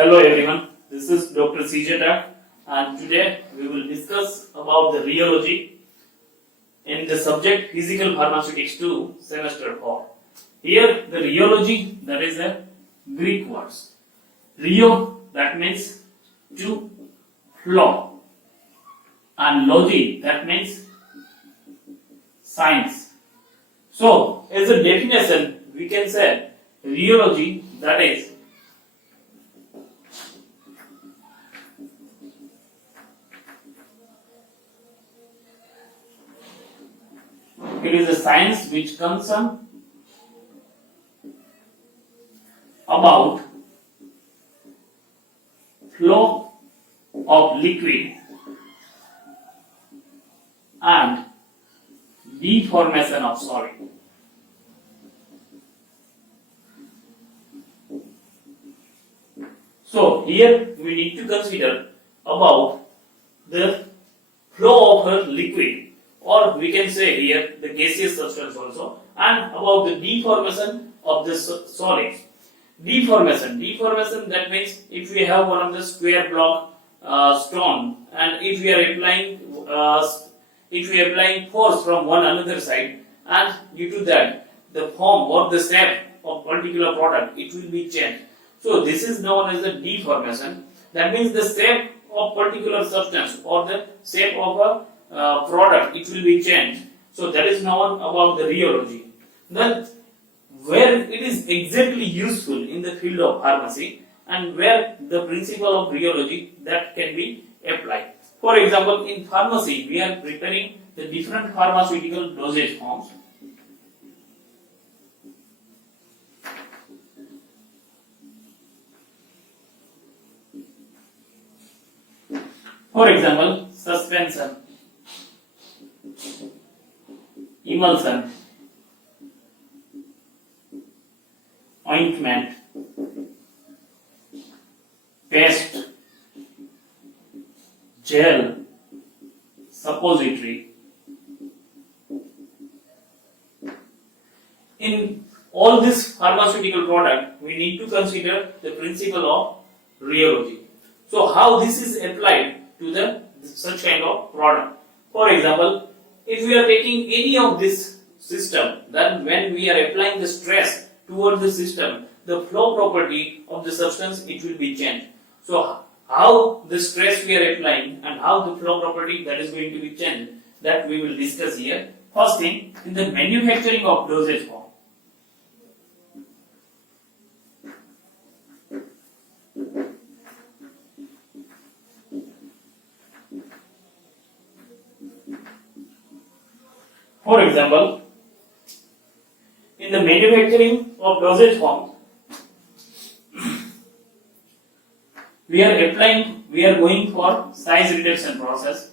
Hello everyone, this is Dr. CJ and today we will discuss about the rheology in the subject Physical Pharmaceutics 2 semester 4. Here the rheology, that is a Greek word. Rheo, that means to flow, and logy, that means science. So as a definition we can say rheology, that is it is a science which concerns about flow of liquid and deformation of solid. So here we need to consider about the flow of a liquid, or we can say here the gaseous substance also, and about the deformation of the solids. Deformation, that means if we have one of the square block stone, and if we are applying force from one another side, and due to that the form or the shape of particular product, it will be changed. So this is known as the deformation. That means the shape of particular substance or the shape of a product, it will be changed. So that is known about the rheology. Then where it is exactly useful in the field of pharmacy, and where the principle of rheology that can be applied. For example, in pharmacy we are preparing the different pharmaceutical dosage forms. For example, suspension, emulsion, ointment, paste, gel, suppository. In all this pharmaceutical product, we need to consider the principle of rheology. So how this is applied to the such kind of product. For example, if we are taking any of this system, then when we are applying the stress towards the system, the flow property of the substance, it will be changed. So how the stress we are applying and how the flow property that is going to be changed, that we will discuss here. First thing, in the manufacturing of dosage form. For example, in the manufacturing of dosage form, we are going for size reduction process,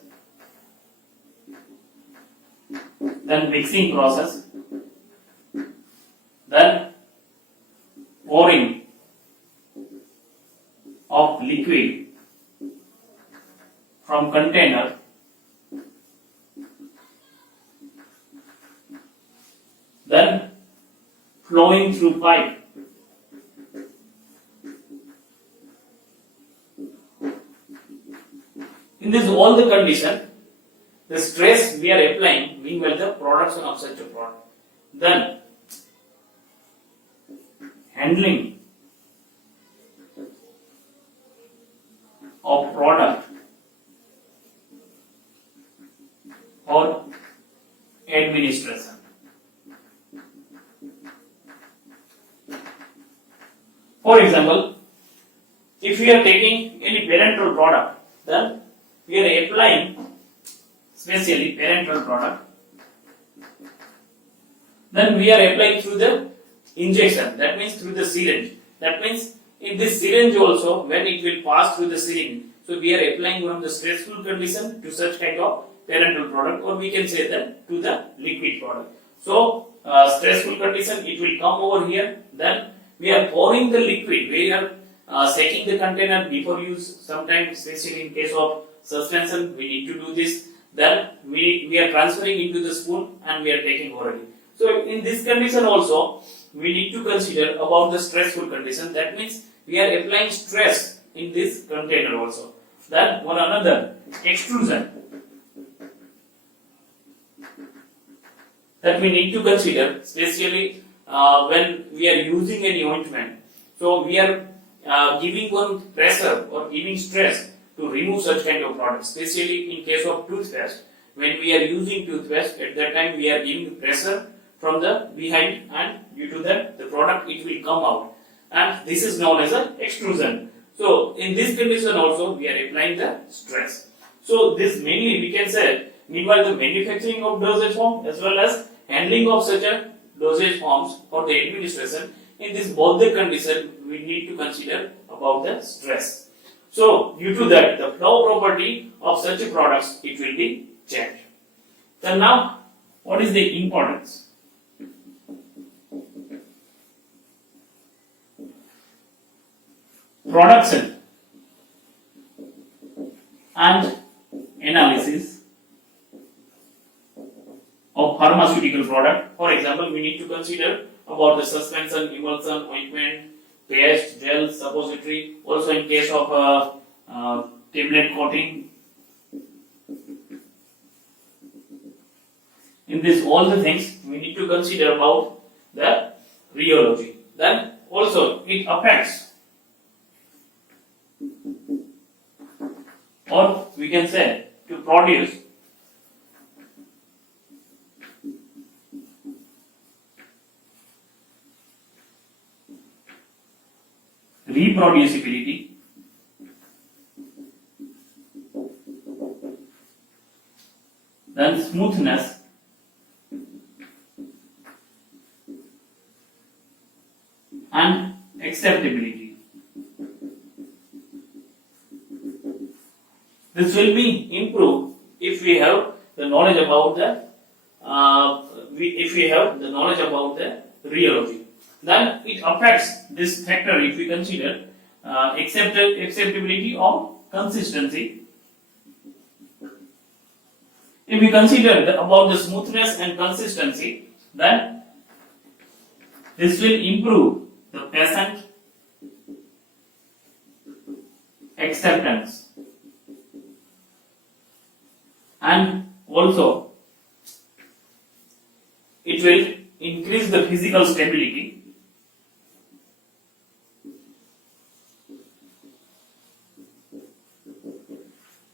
then mixing process, then pouring of liquid from container, then flowing through pipe, in this all the condition, the stress we are applying meanwhile the production of such a product. Then handling of product or administration. For example, if we are taking any parental product, then we are applying specially parental product, then we are applying through the injection, that means through the syringe. That means in this syringe also, when it will pass through the syringe, so we are applying one of the stressful condition to such kind of parental product, or we can say that to the liquid product. So stressful condition, it will come over here, then we are pouring the liquid, we are shaking the container before use. Sometimes, especially in case of suspension, we need to do this. Then we are transferring into the spoon and we are taking orally. So in this condition also, we need to consider about the stressful condition. That means we are applying stress in this container also. Then one another extrusion that we need to consider, especially when we are using any ointment. So we are giving one pressure or giving stress to remove such kind of products, especially in case of toothpaste. When we are using toothpaste, at that time we are giving pressure from the behind, and due to that the product it will come out, and this is known as an extrusion. So in this condition also we are applying the stress. So this mainly we can say, meanwhile the manufacturing of dosage form as well as handling of such a dosage forms for the administration, in this both the condition we need to consider about the stress. So due to that the flow property of such products it will be changed. Then now what is the importance? Production and analysis of pharmaceutical product. For example, we need to consider about the suspension, emulsion, ointment, paste, gel, suppository. Also in case of tablet coating. In this all the things we need to consider about the rheology. Then also it affects, or we can say to produce reproducibility then smoothness and acceptability. This will be improved if we have the knowledge about the rheology. Then it affects this factor if we consider acceptability or consistency. If we consider about the smoothness and consistency, then this will improve the patient acceptance, and also it will increase the physical stability,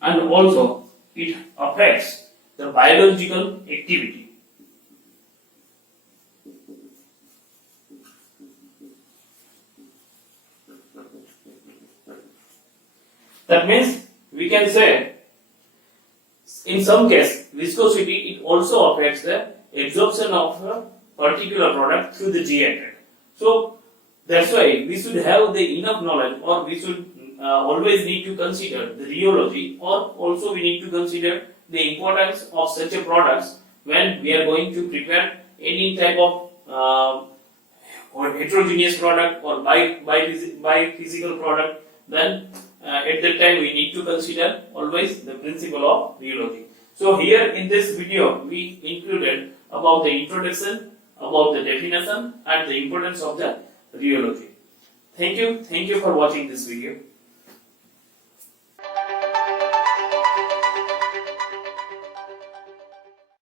and also it affects the biological activity. That means we can say in some case viscosity it also affects the absorption of a particular product through the GI tract. So that's why we should have the enough knowledge, or we should always need to consider the rheology, or also we need to consider the importance of such a products when we are going to prepare any type of or heterogeneous product or bi-physical product. Then at that time we need to consider always the principle of rheology. So here in this video we included about the introduction, about the definition and the importance of the rheology. Thank you for watching this video.